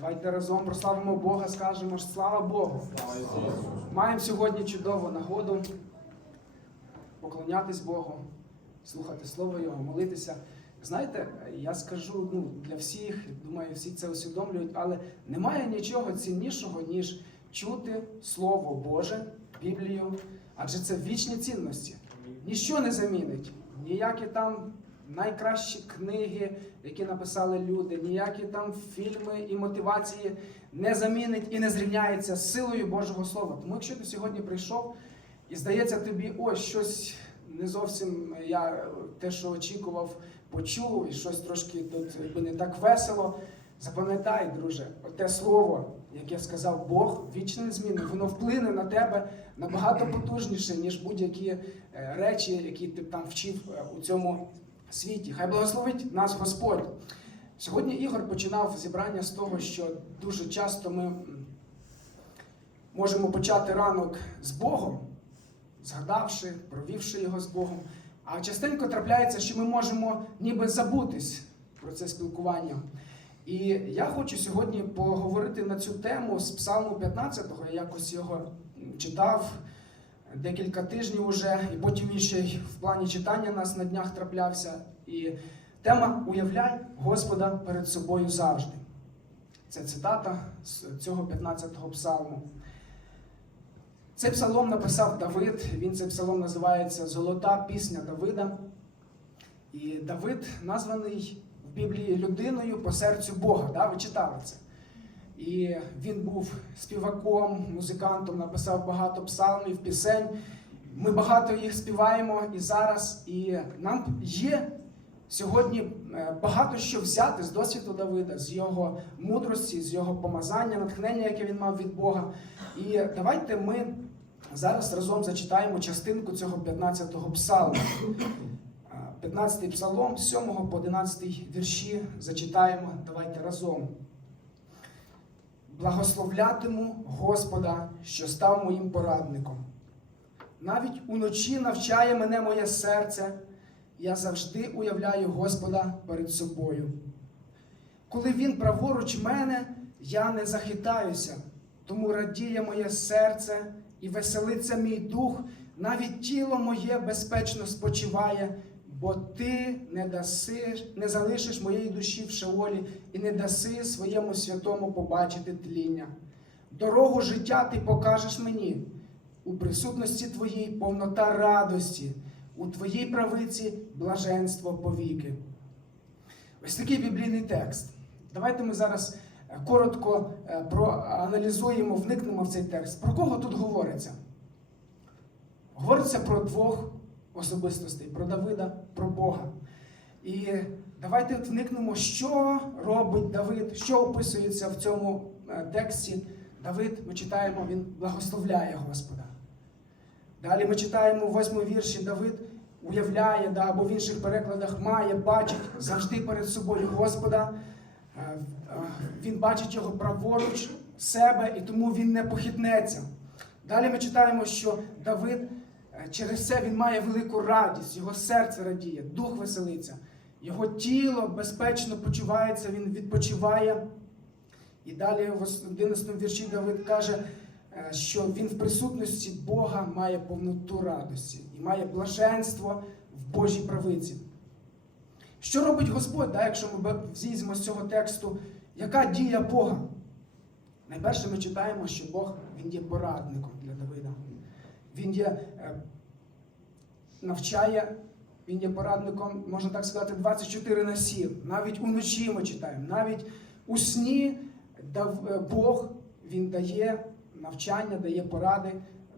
Давайте разом прославимо Бога, скажемо слава Богу. Маємо сьогодні чудову нагоду поклонятись Богу, слухати Слово Його, молитися. Знаєте, я скажу ну, для всіх, думаю, всі це усвідомлюють, але немає нічого ціннішого, ніж чути Слово Боже, Біблію, адже це вічні цінності. Ніщо не замінить. Ніякі там найкращі книги, які написали люди, ніякі там фільми і мотивації не замінить і не зрівняється силою Божого Слова. Тому якщо ти сьогодні прийшов і здається тобі, ось щось не зовсім я те, що очікував, почув, і щось трошки тут якби не так весело. Запам'ятай, друже, те слово, яке сказав Бог, вічне незмінне, воно вплине на тебе набагато потужніше, ніж будь-які е, речі, які ти там вчив е, у цьому світі. Хай благословить нас Господь. Сьогодні Ігор починав зібрання з того, що дуже часто ми можемо почати ранок з Богом, згадавши, провівши його з Богом. А частенько трапляється, що ми можемо ніби забутись про це спілкування. І я хочу сьогодні поговорити на цю тему з Псалму 15-го. Я якось його читав декілька тижнів уже, і потім він ще й в плані читання нас на днях траплявся. І тема Уявляй Господа перед собою завжди. Це цитата з цього 15-го псалму. Цей псалом написав Давид. Він цей псалом називається Золота пісня Давида. І Давид названий в Біблії людиною по серцю Бога. Да? Ви читали це. І він був співаком, музикантом, написав багато псалмів, пісень. Ми багато їх співаємо і зараз. І нам є сьогодні е, багато що взяти з досвіду Давида, з його мудрості, з його помазання, натхнення, яке він мав від Бога. І давайте ми зараз разом зачитаємо частинку цього 15-го псалму. 15-й псалом, 7 по 11 вірші зачитаємо. Давайте разом. Благословлятиму Господа, що став моїм порадником. Навіть уночі навчає мене моє серце, я завжди уявляю Господа перед собою. Коли Він праворуч мене, я не захитаюся, тому радіє моє серце і веселиться мій дух, навіть тіло моє безпечно спочиває, бо ти не даси, не залишиш моєї душі в шеолі і не даси своєму святому побачити тління. Дорогу життя ти покажеш мені. У присутності твоїй повнота радості, у твоїй правиці блаженство повіки. Ось такий біблійний текст. Давайте ми зараз е, коротко е, проаналізуємо, вникнемо в цей текст. Про кого тут говориться? Говориться про двох особистостей: про Давида, про Бога. І давайте вникнемо, що робить Давид, що описується в цьому е, тексті. Давид, ми читаємо, він благословляє Господа. Далі ми читаємо в восьмому вірші Давид уявляє, да, або в інших перекладах має, бачить завжди перед собою Господа. Е, е, Він бачить його праворуч себе, і тому він не похитнеться. Далі ми читаємо, що Давид через це він має велику радість, його серце радіє, дух веселиться, його тіло безпечно почувається, він відпочиває. І далі в 11 вірші Давид каже, е, що він в присутності Бога має повноту радості і має блаженство в Божій правиці. Що робить Господь, да, якщо ми взійдемо з цього тексту, яка дія Бога? Найперше ми читаємо, що Бог він є порадником для Давида. Він є, е, навчає, він є порадником, можна так сказати, 24 на 7. Навіть уночі ми читаємо, навіть у сні е, Бог він дає навчання, дає поради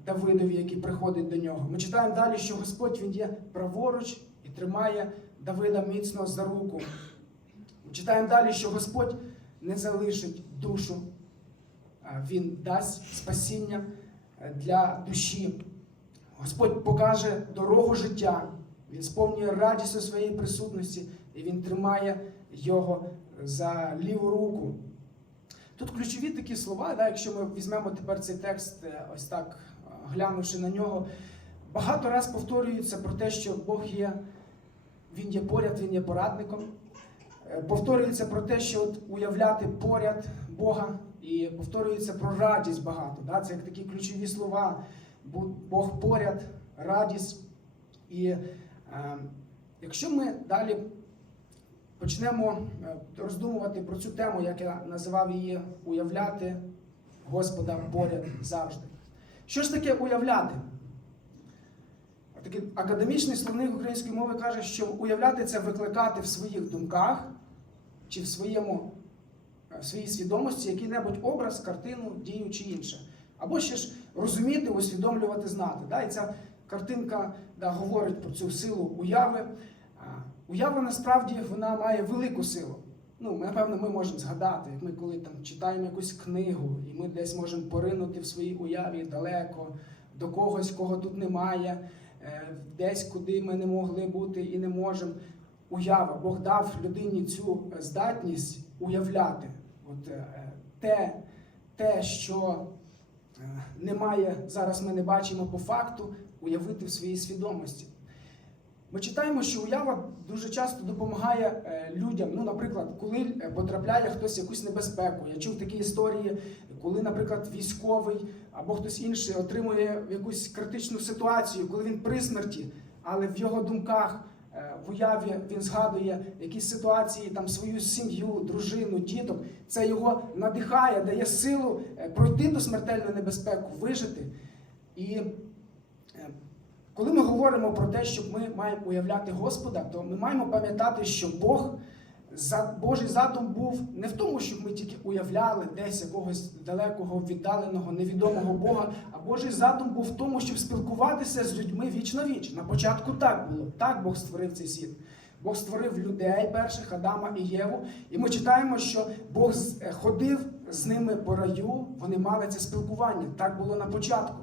Давидові, який приходить до нього. Ми читаємо далі, що Господь він є праворуч і тримає Давида міцно за руку. Ми читаємо далі, що Господь не залишить душу, Він дасть спасіння е, для душі. Господь покаже дорогу життя, Він сповнює радість у своєї присутності, і Він тримає його за ліву руку. Тут ключові такі слова, да, якщо ми візьмемо тепер цей текст, е, ось так е, глянувши на нього, багато раз повторюється про те, що Бог є, Він є поряд, Він є порадником. е, повторюється про те, що от уявляти поряд Бога, і повторюється про радість багато. Да? Це як такі ключові слова. Бог поряд, радість. І е, якщо ми далі почнемо е, роздумувати про цю тему, як я називав її уявляти Господа поряд завжди. Що ж таке уявляти? Такий академічний словник української мови каже, що уявляти це викликати в своїх думках чи в своєму, е, в своїй свідомості який-небудь образ, картину, дію чи інше. Або ще ж розуміти, усвідомлювати, знати. Да? І ця картинка да, говорить про цю силу уяви. Уява насправді вона має велику силу. Ну, ми, напевно, ми можемо згадати, як ми коли там читаємо якусь книгу, і ми десь можемо поринути в своїй уяві далеко до когось, кого тут немає, е, десь куди ми не могли бути і не можемо. Уява, Бог дав людині цю здатність уявляти. От, е, те, те, що е, немає, зараз ми не бачимо по факту, уявити в своїй свідомості. Ми читаємо, що уява дуже часто допомагає е, людям. Ну, наприклад, коли е, потрапляє хтось в якусь небезпеку. Я чув такі історії, коли, наприклад, військовий або хтось інший отримує якусь критичну ситуацію, коли він при смерті, але в його думках, е, в уяві він згадує якісь ситуації, там свою сім'ю, дружину, діток. Це його надихає, дає силу е, пройти до смертельну небезпеку, вижити. І е, коли ми говоримо про те, що ми маємо уявляти Господа, то ми маємо пам'ятати, що Бог, Божий задум був не в тому, щоб ми тільки уявляли десь якогось далекого, віддаленого, невідомого Бога, а Божий задум був в тому, щоб спілкуватися з людьми віч на віч. На початку так було. Так Бог створив цей світ. Бог створив людей перших Адама і Єву. І ми читаємо, що Бог е, ходив з ними по раю, вони мали це спілкування. Так було на початку.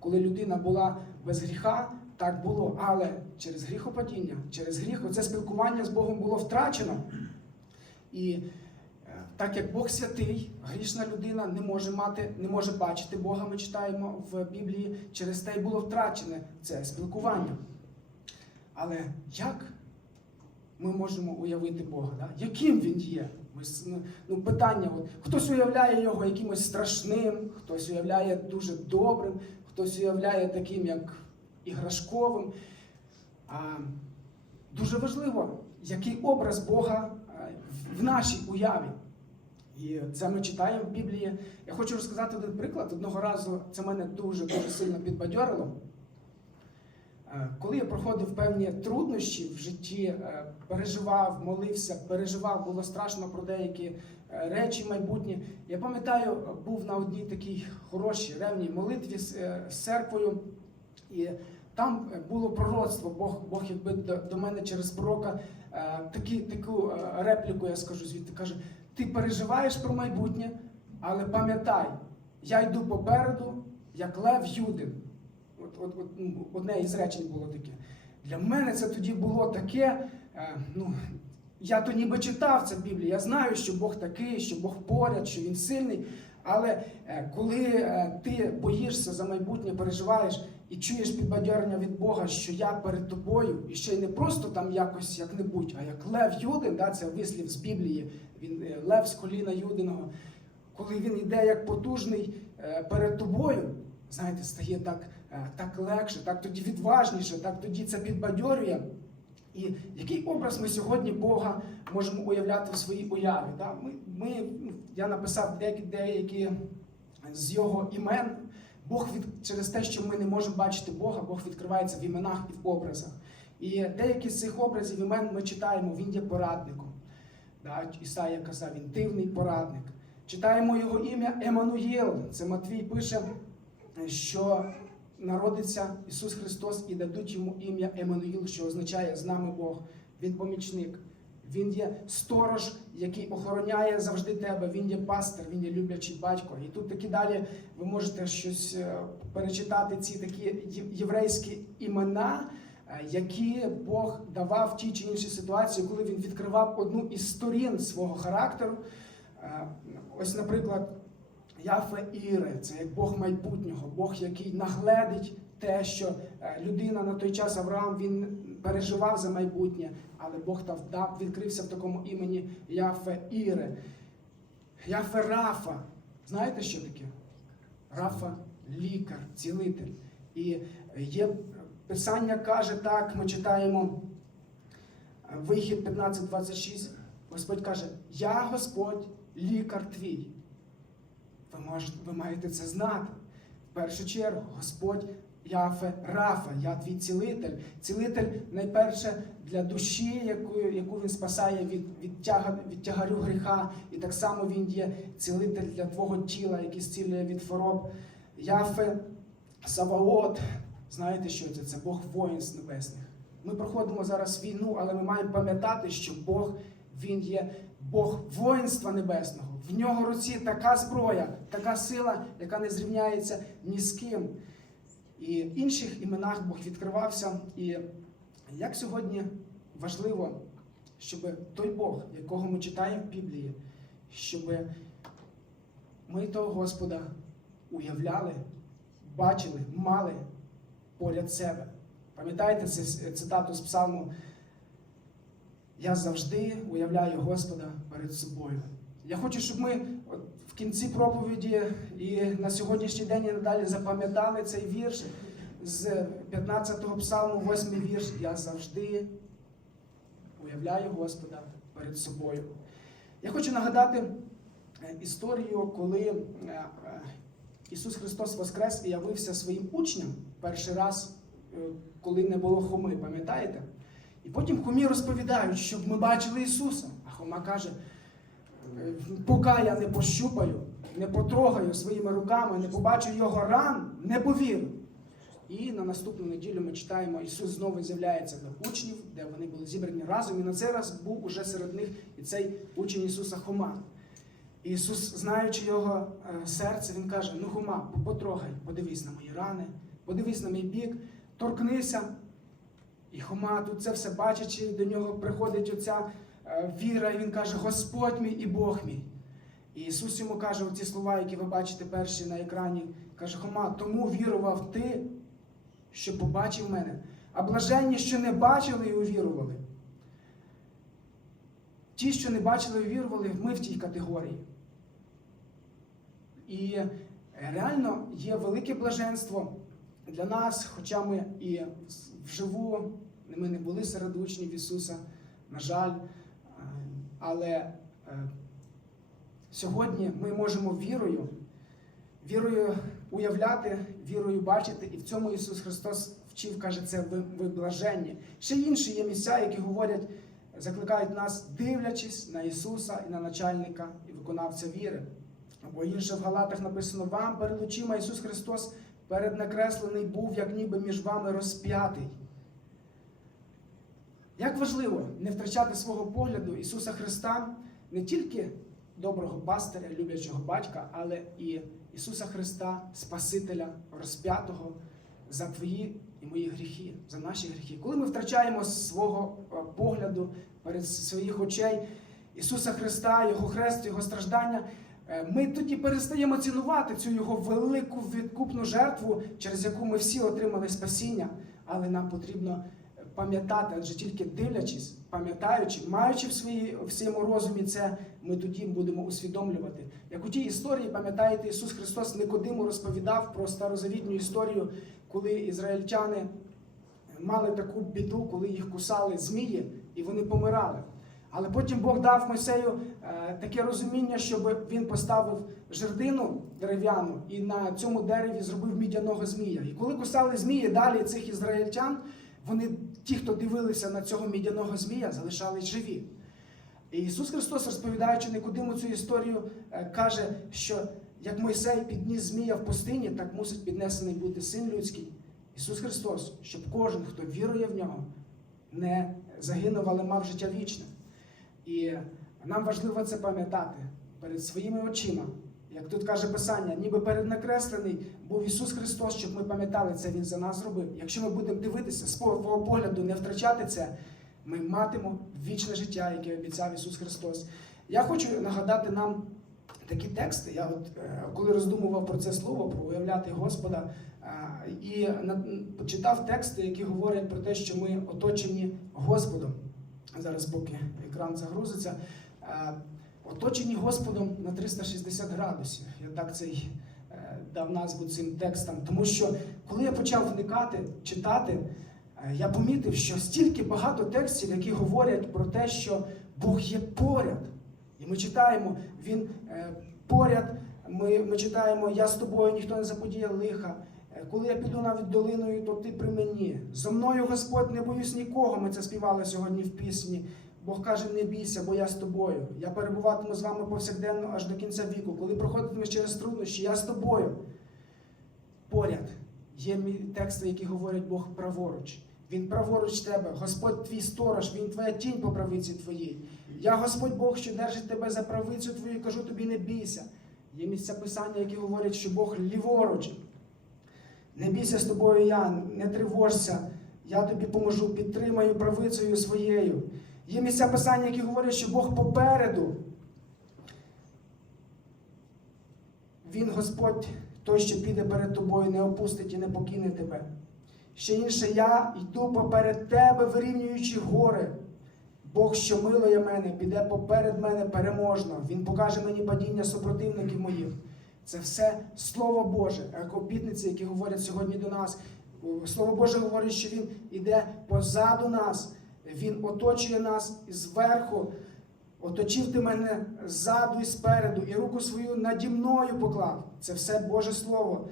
Коли людина була без гріха, так було. Але через гріхопадіння, через гріх, оце спілкування з Богом було втрачено. І е, так як Бог святий, грішна людина не може мати, не може бачити Бога, ми читаємо в Біблії, через те й було втрачене це спілкування. Але як ми можемо уявити Бога? Да? Яким він є? Ну, Ну, питання: от, хтось уявляє його якимось страшним, хтось уявляє дуже добрим, хтось уявляє таким, як іграшковим. Дуже важливо, який образ Бога е, в нашій уяві. І це ми читаємо в Біблії. Я хочу розказати один приклад. Одного разу це мене дуже дуже сильно підбадьорило. Е, Коли я проходив певні труднощі в житті, е, переживав, молився, переживав, було страшно про деякі речі майбутні. Я пам'ятаю, був на одній такій хорошій ревній молитві з церквою, і там е, було пророцтво. Бог, Бог якби до, до мене через пророка е, такі, таку е, репліку, я скажу звідти, каже: ти переживаєш про майбутнє, але пам'ятай, я йду попереду, як Лев Юдин. От, от, от, ну, одне із речень було таке. Для мене це тоді було таке. ну, я то ніби читав це в Біблії. Я знаю, що Бог такий, що Бог поряд, що Він сильний. Але коли ти боїшся за майбутнє, переживаєш і чуєш підбадьорення від Бога, що я перед тобою, і ще й не просто там якось як-небудь, а як Лев Юдин, да, це вислів з Біблії, він е, Лев з коліна Юдиного, коли він йде як потужний е, перед тобою, знаєте, стає так, е, так легше, так тоді відважніше, так тоді це підбадьорює. І який образ ми сьогодні Бога можемо уявляти в своїй уяві? Да? Ми, ми, ну, я написав деякі, деякі з його імен. Бог від, через те, що ми не можемо бачити Бога, Бог відкривається в іменах і в образах. І деякі з цих образів імен ми читаємо, він є порадником. Да? Ісая казав, він дивний порадник. Читаємо його ім'я Еммануєл. Це Матвій пише, що народиться Ісус Христос і дадуть йому ім'я Еммануїл, що означає з нами Бог. Він помічник. Він є сторож, який охороняє завжди тебе. Він є пастир, він є люблячий батько. І тут такі далі ви можете щось е, перечитати ці такі єврейські імена, е, які Бог давав в тій чи іншій ситуації, коли він відкривав одну із сторін свого характеру. Е, Ось, наприклад, Яфе Іре, це як Бог майбутнього, Бог, який нагледить те, що людина на той час Авраам він переживав за майбутнє, але Бог там відкрився в такому імені Яфе Іре. Яфе Рафа. Знаєте, що таке? Рафа лікар, цілитель. І є Писання каже так, ми читаємо е, вихід 15.26. Господь каже: Я Господь, лікар твій. Ви, можете, ви маєте це знати. В першу чергу, Господь Яфе Рафа, я твій цілитель. Цілитель найперше для душі, яку, яку він спасає від, від, тяга, від тягарю гріха. І так само він є цілитель для твого тіла, який зцілює від хвороб. Яфе Саваот. Знаєте, що це? Це Бог воїнств небесних. Ми проходимо зараз війну, але ми маємо пам'ятати, що Бог Він є Бог воїнства небесного. В нього руці така зброя, така сила, яка не зрівняється ні з ким. І інших іменах Бог відкривався. І як сьогодні важливо, щоб той Бог, якого ми читаємо в Біблії, щоб ми того Господа уявляли, бачили, мали поряд себе. Пам'ятаєте ци- цитату з Псалму? Я завжди уявляю Господа перед собою. Я хочу, щоб ми в кінці проповіді і на сьогоднішній день і надалі запам'ятали цей вірш з 15-го псалму, 8 вірш. Я завжди уявляю Господа перед собою. Я хочу нагадати е, історію, коли е, е, Ісус Христос Воскрес і явився своїм учням перший раз, коли не було Хоми, пам'ятаєте? І потім Хомі розповідають, щоб ми бачили Ісуса. А Хома каже, «Е, поки я не пощупаю, не потрогаю своїми руками, не побачу його ран, не повірю. І на наступну неділю ми читаємо, Ісус знову з'являється до учнів, де вони були зібрані разом. І на цей раз був уже серед них і цей учень Ісуса Хома. Ісус, знаючи його е, серце, Він каже: Ну, Хома, потрогай, подивись на мої рани, подивись на мій бік, торкнися. І Хома тут це все бачачи, до нього приходить оця віра, і він каже: Господь мій і Бог мій. І Ісус йому каже оці слова, які ви бачите перші на екрані. Каже, Хома, тому вірував ти, що побачив мене. А блаженні, що не бачили і увірували. Ті, що не бачили і увірували, ми в тій категорії. І реально є велике блаженство для нас, хоча ми і вживу, ми не були серед учнів Ісуса, на жаль. Але е, сьогодні ми можемо вірою, вірою уявляти, вірою бачити, і в цьому Ісус Христос вчив, каже, це ви, ви блаженні. Ще інші є місця, які говорять, закликають нас, дивлячись на Ісуса і на начальника і виконавця віри. Або інше в Галатах написано: вам перед очима Ісус Христос переднакреслений був, як ніби між вами розп'ятий. Як важливо не втрачати свого погляду Ісуса Христа не тільки доброго пастиря, люблячого батька, але і Ісуса Христа, Спасителя, розп'ятого за твої і мої гріхи, за наші гріхи. Коли ми втрачаємо свого е, погляду перед своїх очей Ісуса Христа, Його хрест, Його страждання, е, ми тоді перестаємо цінувати цю Його велику відкупну жертву, через яку ми всі отримали спасіння, але нам потрібно пам'ятати, адже тільки дивлячись, пам'ятаючи, маючи в, своїй, в своєму розумі це, ми тоді будемо усвідомлювати. Як у тій історії, пам'ятаєте, Ісус Христос Никодиму розповідав про старозавітню історію, коли ізраїльтяни мали таку біду, коли їх кусали змії і вони помирали. Але потім Бог дав Мойсею е, таке розуміння, щоб він поставив жердину дерев'яну і на цьому дереві зробив мідяного змія. І коли кусали змії далі цих ізраїльтян, вони, ті, хто дивилися на цього мідяного змія, залишались живі. І Ісус Христос, розповідаючи Никодиму цю історію, е, каже, що як Мойсей підніс змія в пустині, так мусить піднесений бути син людський. Ісус Христос, щоб кожен, хто вірує в нього, не загинув, але мав життя вічне. І нам важливо це пам'ятати перед своїми очима. Як тут каже Писання, ніби переднакреслений був Ісус Христос, щоб ми пам'ятали це, Він за нас зробив. Якщо ми будемо дивитися з свого погляду, не втрачати це, ми матимемо вічне життя, яке обіцяв Ісус Христос. Я хочу нагадати нам такі тексти. Я от е, коли роздумував про це слово, про уявляти Господа, е, і почитав тексти, які говорять про те, що ми оточені Господом. Зараз, поки екран загрузиться, е, оточені Господом на 360 градусів. Я так цей е, дав назву цим текстам, тому що коли я почав вникати, читати, е, я помітив, що стільки багато текстів, які говорять про те, що Бог є поряд. І ми читаємо, Він е, поряд. Ми, ми читаємо Я з тобою, ніхто не заподіє лиха. Коли я піду навіть долиною, то ти при мені. Зо мною Господь не боюсь нікого. Ми це співали сьогодні в пісні. Бог каже, не бійся, бо я з тобою. Я перебуватиму з вами повсякденно аж до кінця віку. Коли проходитимеш через труднощі, я з тобою. Поряд є тексти, які говорять Бог праворуч. Він праворуч тебе, Господь твій сторож, Він твоя тінь по правиці твоїй. Я Господь Бог, що держить тебе за правицю твою, кажу тобі, не бійся. Є місця писання, які говорять, що Бог ліворуч. Не бійся з тобою я, не тривожся, я тобі поможу, підтримаю правицею своєю. Є місця писання, які говорять, що Бог попереду. Він, Господь, той, що піде перед тобою, не опустить і не покине тебе. Ще інше я йду поперед тебе, вирівнюючи гори. Бог, що милує мене, піде поперед мене переможно. Він покаже мені падіння супротивників моїх. Це все Слово Боже, як обітниці, які говорять сьогодні до нас. Слово Боже говорить, що Він іде позаду нас, Він оточує нас зверху, оточив ти мене ззаду і спереду, і руку свою наді мною поклав. Це все Боже Слово.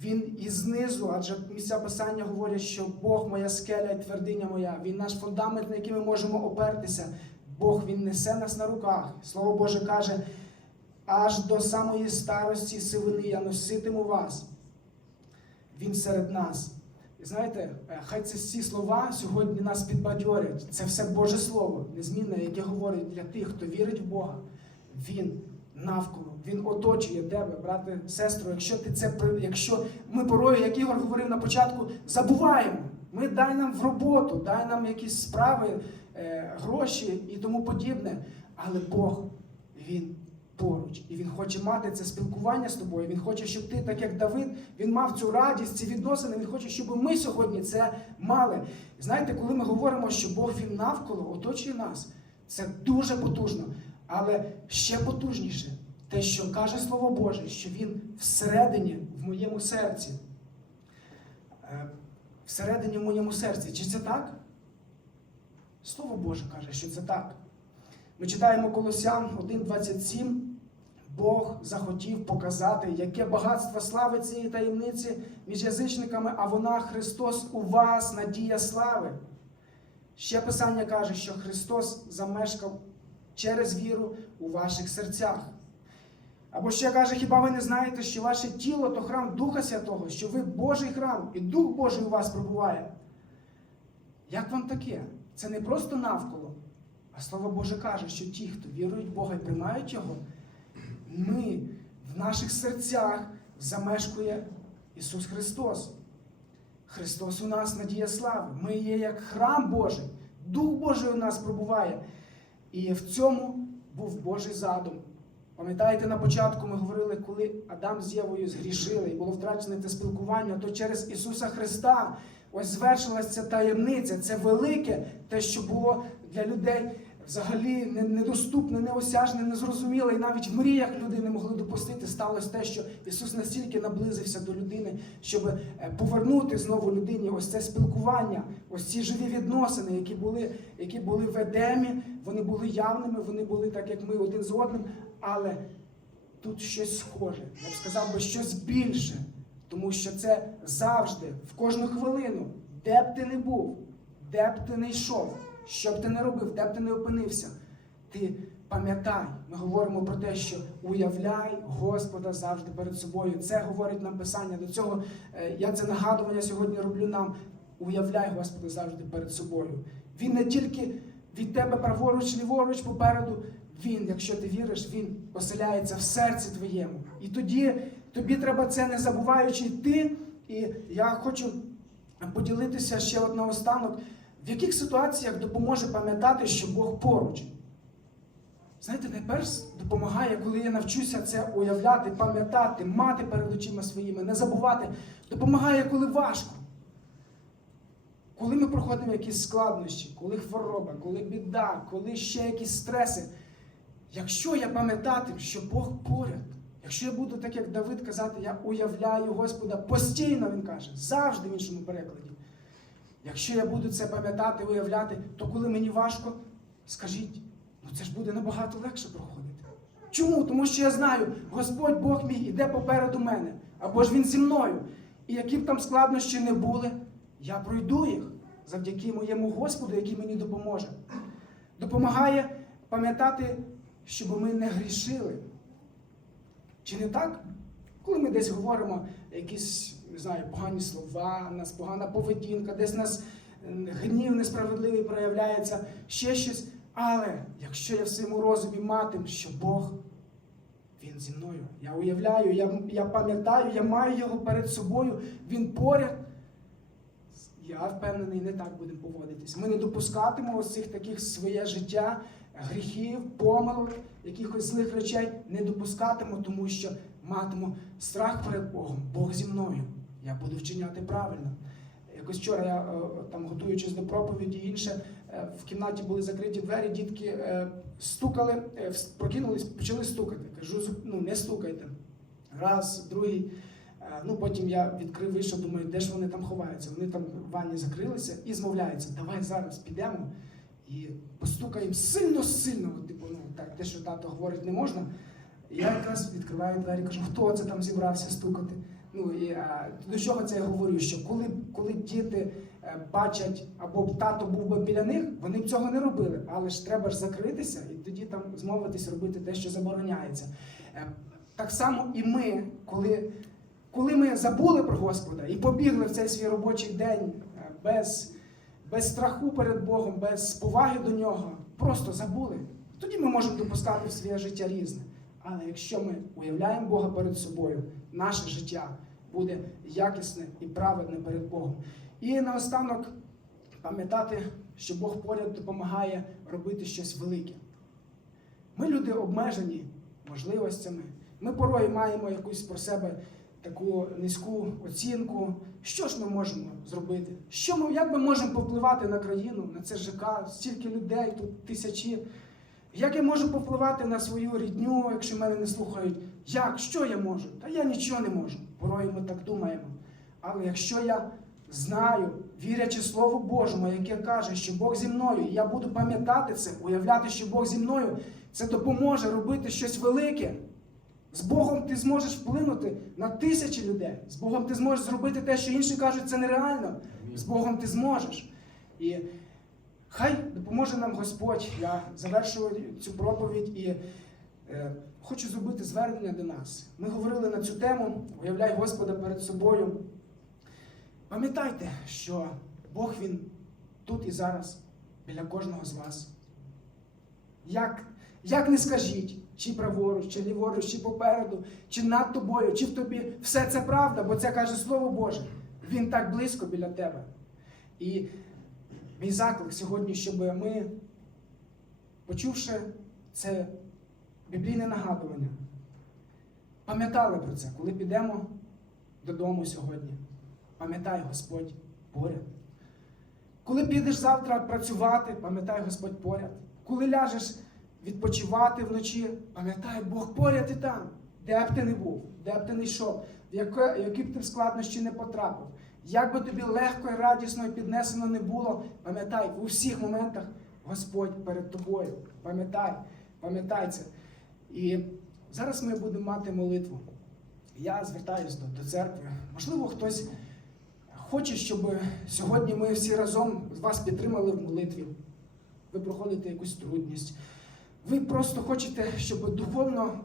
Він і знизу, адже місця писання говорять, що Бог моя скеля і твердиня моя, Він наш фундамент, на який ми можемо опертися. Бог Він несе нас на руках. Слово Боже каже, аж до самої старості сивини я носитиму вас. Він серед нас. І знаєте, е, хай ці всі слова сьогодні нас підбадьорять. Це все Боже Слово, незмінне, яке говорить для тих, хто вірить в Бога. Він навколо, він оточує тебе, брате, сестру. Якщо ти це якщо ми порою, як Ігор говорив на початку, забуваємо. Ми дай нам в роботу, дай нам якісь справи, е, гроші і тому подібне. Але Бог, Він поруч. І він хоче мати це спілкування з тобою. Він хоче, щоб ти, так як Давид, він мав цю радість, ці відносини. Він хоче, щоб ми сьогодні це мали. Знаєте, коли ми говоримо, що Бог він навколо оточує нас, це дуже потужно. Але ще потужніше те, що каже Слово Боже, що Він всередині, в моєму серці. Е, Всередині в моєму серці. Чи це так? Слово Боже каже, що це так. Ми читаємо Колосян 1.27. Бог захотів показати, яке багатство слави цієї таємниці між язичниками, а вона Христос у вас, надія слави. Ще Писання каже, що Христос замешкав через віру у ваших серцях. Або ще каже, хіба ви не знаєте, що ваше тіло то храм Духа Святого, що ви Божий храм, і Дух Божий у вас пробуває? Як вам таке? Це не просто навколо, а Слово Боже каже, що ті, хто вірують в Бога і приймають Його, ми в наших серцях замешкує Ісус Христос. Христос у нас надія слави. Ми є як храм Божий, Дух Божий у нас пробуває. І в цьому був Божий задум. Пам'ятаєте, на початку ми говорили, коли Адам з Євою згрішили і було втрачене те спілкування, то через Ісуса Христа ось звершилася ця таємниця, це велике, те, що було для людей взагалі не- недоступне, неосяжне, незрозуміле. І навіть в мріях люди не могли допустити. Сталося те, що Ісус настільки наблизився до людини, щоб е, повернути знову людині ось це спілкування, ось ці живі відносини, які були, які були в Едемі, вони були явними, вони були так, як ми один з одним, але тут щось схоже. Я б сказав би щось більше, тому що це завжди, в кожну хвилину, де б ти не був, де б ти не йшов, що б ти не робив, де б ти не опинився, ти пам'ятай, ми говоримо про те, що уявляй Господа завжди перед собою. Це говорить нам Писання. До цього е, я це нагадування сьогодні роблю нам. Уявляй Господа завжди перед собою. Він не тільки від тебе праворуч, ліворуч, попереду. Він, якщо ти віриш, він оселяється в серці твоєму. І тоді тобі треба це не забуваючи йти. І я хочу поділитися ще от наостанок, в яких ситуаціях допоможе пам'ятати, що Бог поруч. знаєте, найперш допомагає, коли я навчуся це уявляти, пам'ятати, мати перед очима своїми, не забувати. Допомагає, коли важко. Коли ми проходимо якісь складнощі, коли хвороба, коли біда, коли ще якісь стреси. Якщо я пам'ятатиму, що Бог поряд, якщо я буду так, як Давид казати, я уявляю Господа постійно, він каже, завжди в іншому перекладі. Якщо я буду це пам'ятати, уявляти, то коли мені важко, скажіть, ну це ж буде набагато легше проходити. Чому? Тому що я знаю, Господь Бог мій іде попереду мене, або ж Він зі мною. І які б там складнощі не були, я пройду їх завдяки моєму Господу, який мені допоможе. Допомагає пам'ятати, щоб ми не грішили. Чи не так? Коли ми десь говоримо якісь, не знаю, погані слова, у нас погана поведінка, десь у нас гнів несправедливий проявляється, ще щось. Але якщо я в своєму розумі матиму, що Бог, Він зі мною. Я уявляю, я, я пам'ятаю, я маю його перед собою, він поряд. Я впевнений, не так будемо поводитись. Ми не допускатимемо ось цих таких своє життя, гріхів, помилок, якихось злих речей, не допускатимемо, тому що матиму страх перед Богом. Бог зі мною. Я буду вчиняти правильно. Якось вчора я е, там готуючись до проповіді, інше е, в кімнаті були закриті двері, дітки е, стукали, прокинулись, почали стукати. Кажу, ну не стукайте. Раз, другий. Ну, потім я відкрив, вийшов, думаю, де ж вони там ховаються. Вони там в ванні закрилися і змовляються. Давай зараз підемо і постукаємо сильно-сильно. Типу, ну так, те, що тато говорить, не можна. І я якраз відкриваю двері, кажу, хто це там зібрався стукати. Ну і а, до чого це я говорю? Що коли, коли діти е, бачать або тато був би біля них, вони б цього не робили. Але ж треба ж закритися і тоді там змовитись робити те, що забороняється. Е, Так само і ми, коли коли ми забули про Господа і побігли в цей свій робочий день е, без, без страху перед Богом, без поваги до нього, просто забули, тоді ми можемо допускати в своє життя різне. Але якщо ми уявляємо Бога перед собою, наше життя буде якісне і праведне перед Богом. І наостанок пам'ятати, що Бог поряд допомагає робити щось велике. Ми люди обмежені можливостями. Ми порой маємо якусь про себе таку низьку оцінку. Що ж ми можемо зробити? Що ми, як ми можемо повпливати на країну, на це ЖК, стільки людей, тут тисячі. Як я можу повпливати на свою рідню, якщо мене не слухають? Як? Що я можу? Та я нічого не можу. Порой ми так думаємо. Але якщо я знаю, вірячи Слову Божому, яке каже, що Бог зі мною, я буду пам'ятати це, уявляти, що Бог зі мною, це допоможе робити щось велике. З Богом ти зможеш вплинути на тисячі людей. З Богом ти зможеш зробити те, що інші кажуть, це нереально. З Богом ти зможеш. І хай допоможе нам Господь. Я завершую цю проповідь і е, хочу зробити звернення до нас. Ми говорили на цю тему, уявляй Господа перед собою. Пам'ятайте, що Бог Він тут і зараз, біля кожного з вас. Як, як не скажіть, чи праворуч, чи ліворуч, чи попереду, чи над тобою, чи в тобі, все це правда, бо це каже Слово Боже. Він так близько біля тебе. І мій заклик сьогодні, щоб ми, почувши це біблійне нагадування, пам'ятали про це, коли підемо додому сьогодні. Пам'ятай, Господь поряд. Коли підеш завтра працювати, пам'ятай Господь поряд. Коли ляжеш відпочивати вночі, пам'ятай, Бог поряд і там, де б ти не був, де б ти не йшов, в які б ти в складнощі не потрапив. Як би тобі легко і радісно і піднесено не було, пам'ятай, у всіх моментах Господь перед тобою. Пам'ятай, пам'ятай це. І зараз ми будемо мати молитву. Я звертаюся до, до церкви. Можливо, хтось хоче, щоб сьогодні ми всі разом вас підтримали в молитві. Ви проходите якусь трудність. Ви просто хочете, щоб духовно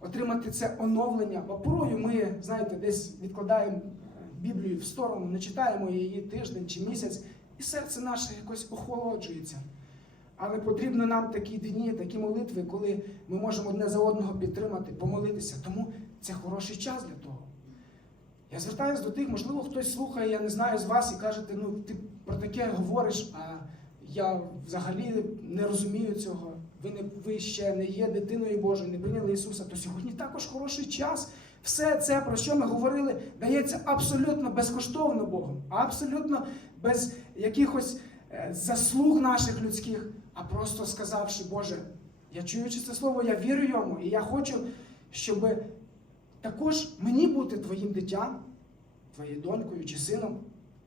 отримати це оновлення. Бо порою ми, знаєте, десь відкладаємо Біблію в сторону, не читаємо її тиждень чи місяць, і серце наше якось охолоджується. Але потрібно нам такі дні, такі молитви, коли ми можемо одне за одного підтримати, помолитися. Тому це хороший час для того. Я звертаюся до тих, можливо, хтось слухає, я не знаю з вас і кажете, ну ти про таке говориш, а я взагалі не розумію цього. Ви не ви ще не є дитиною Божою, не прийняли Ісуса, то сьогодні також хороший час. Все це, про що ми говорили, дається абсолютно безкоштовно Богом, абсолютно без якихось е, заслуг наших людських, а просто сказавши, Боже, я чуючи це слово, я вірю йому, і я хочу, щоб також мені бути твоїм дитям, твоєю донькою чи сином.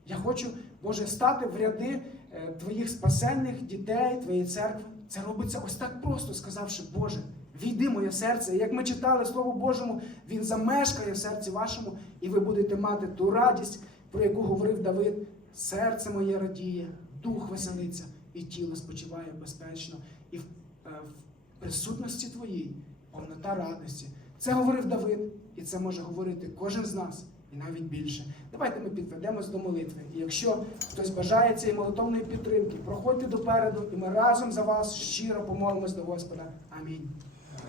Я хочу, Боже, стати в ряди е, твоїх спасенних дітей, твоєї церкви. Це робиться ось так просто, сказавши, Боже, війди моє серце. Як ми читали Слово Божому, Він замешкає в серці вашому, і ви будете мати ту радість, про яку говорив Давид. Серце моє радіє, дух веселиться, і тіло спочиває безпечно. І в, е, в присутності твоїй повнота радості. Це говорив Давид, і це може говорити кожен з нас, і навіть більше. Давайте ми підведемось до молитви. І якщо хтось бажає цієї молитовної підтримки, проходьте допереду, і ми разом за вас щиро помолимось до Господа. Амінь.